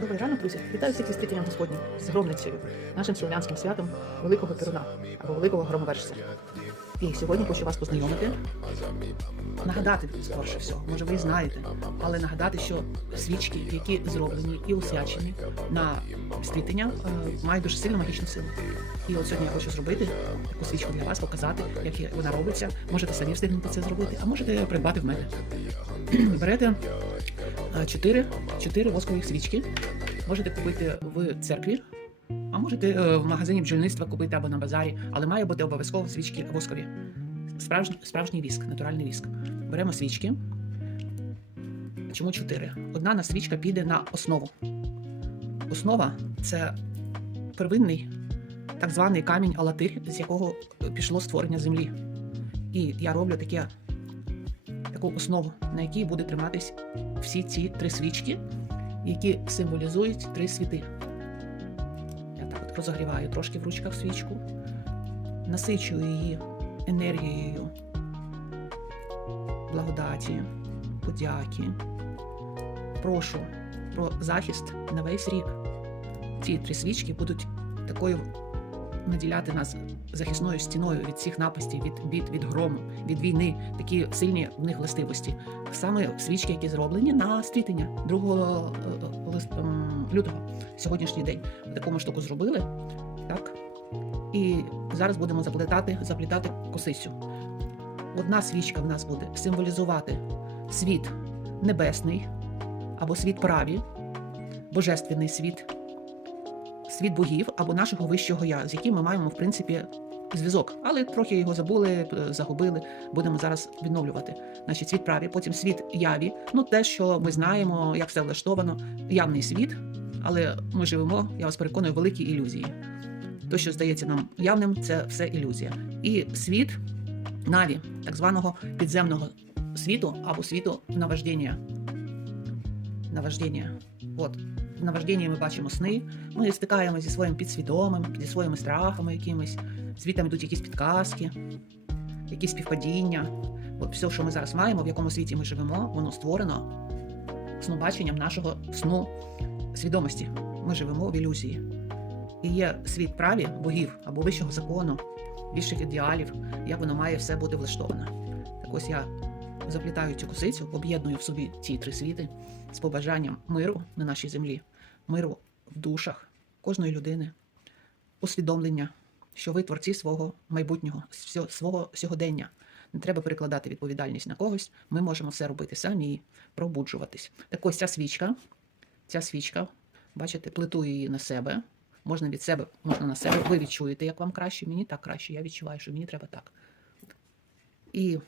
Добрий ранок, друзі. Вітаю всіх із Третінням Господнім, з громницею, нашим слов'янським святом Великого Перуна або Великого Громовержця. І сьогодні хочу вас познайомити, нагадати скорше всього, може ви і знаєте, але нагадати, що свічки, які зроблені і освячені на світення, е, мають дуже сильну магічну силу. І от сьогодні я хочу зробити таку свічку для вас, показати, як вона робиться. Можете самі встигнути це зробити, а можете придбати в мене. Берете чотири, чотири воскових свічки. Можете купити в церкві, а можете е, в магазині бджільництва купити або на базарі, але має бути обов'язково свічки воскові. Справжній, справжній віск, натуральний віск. Беремо свічки. Чому чотири? Одна на свічка піде на основу. Основа це первинний так званий камінь алатир, з якого пішло створення землі. І я роблю таке, таку основу, на якій буде триматись всі ці три свічки, які символізують три світи. Я так от розогріваю трошки в ручках свічку, насичую її енергією благодаті, подяки. Прошу про захист на весь рік. Ці три свічки будуть такою наділяти нас захисною стіною від всіх напастей, від бід, від грому, від війни, такі сильні в них властивості. Саме свічки, які зроблені на стрітення 2 е, лист- ем, лютого, сьогоднішній день. Таку ми штуку зробили. Так. І зараз будемо заплітати, заплітати косицю. Одна свічка в нас буде символізувати світ небесний або світ праві, божественний світ, світ богів або нашого вищого я, з яким ми маємо, в принципі, зв'язок. Але трохи його забули, е, загубили. Будемо зараз відновлювати. Значить, світ праві, потім світ яві. Ну, те, що ми знаємо, як все влаштовано, явний світ, але ми живемо, я вас переконую, в великій ілюзії. То, що здається нам явним, це все ілюзія. І світ Наві, так званого підземного світу або світу наваждення. Наваждення. От. В наважденні ми бачимо сни, ми стикаємося зі своїм підсвідомим, зі своїми страхами якимись, звідти йдуть якісь підказки, якісь співпадіння. От все, що ми зараз маємо, в якому світі ми живемо, воно створено снобаченням нашого сну свідомості. Ми живемо в ілюзії. І є світ праві богів або вищого закону, вищих ідеалів, як воно має все бути влаштовано. Так ось я заплітаю цю косицю, об'єдную в собі ці три світи з побажанням миру на нашій землі, миру в душах кожної людини, усвідомлення, що ви творці свого майбутнього, свого сьогодення. Не треба перекладати відповідальність на когось. Ми можемо все робити самі і пробуджуватись. Так ось ця свічка, ця свічка, бачите, плиту її на себе. Можна від себе, можна на себе. Ви відчуєте, як вам краще, мені так краще. Я відчуваю, що мені треба так. І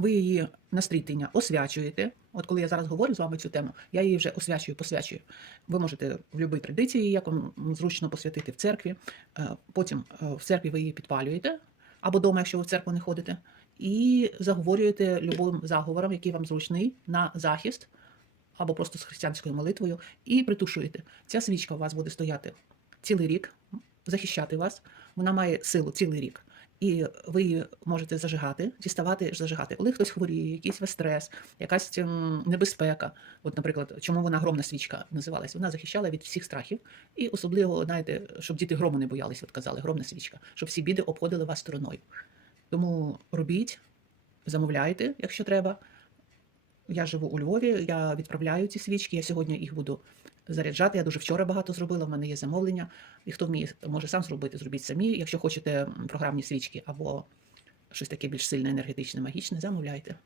ви її на стрітення освячуєте. От коли я зараз говорю з вами цю тему, я її вже освячую, посвячую. Ви можете в будь-якій традиції, як вам зручно посвятити в церкві. Е, Потім е, в церкві ви її підпалюєте, або вдома, якщо ви в церкву не ходите, і заговорюєте любим заговором, який вам зручний, на захист, або просто з християнською молитвою, і притушуєте. Ця свічка у вас буде стояти цілий рік, захищати вас. Вона має силу цілий рік. І ви її можете зажигати, діставати, зажигати. Коли хтось хворіє, якийсь стрес, якась ем, небезпека. От, наприклад, чому вона громна свічка називалась? Вона захищала від всіх страхів. І особливо, знаєте, щоб діти грому не боялися, от казали, громна свічка, щоб всі біди обходили вас стороною. Тому робіть, замовляйте, якщо треба. Я живу у Львові, я відправляю ці свічки. Я сьогодні їх буду заряджати. Я дуже вчора багато зробила. В мене є замовлення. І хто вміє, може сам зробити, зробіть самі. Якщо хочете програмні свічки або щось таке більш сильне, енергетичне, магічне, замовляйте.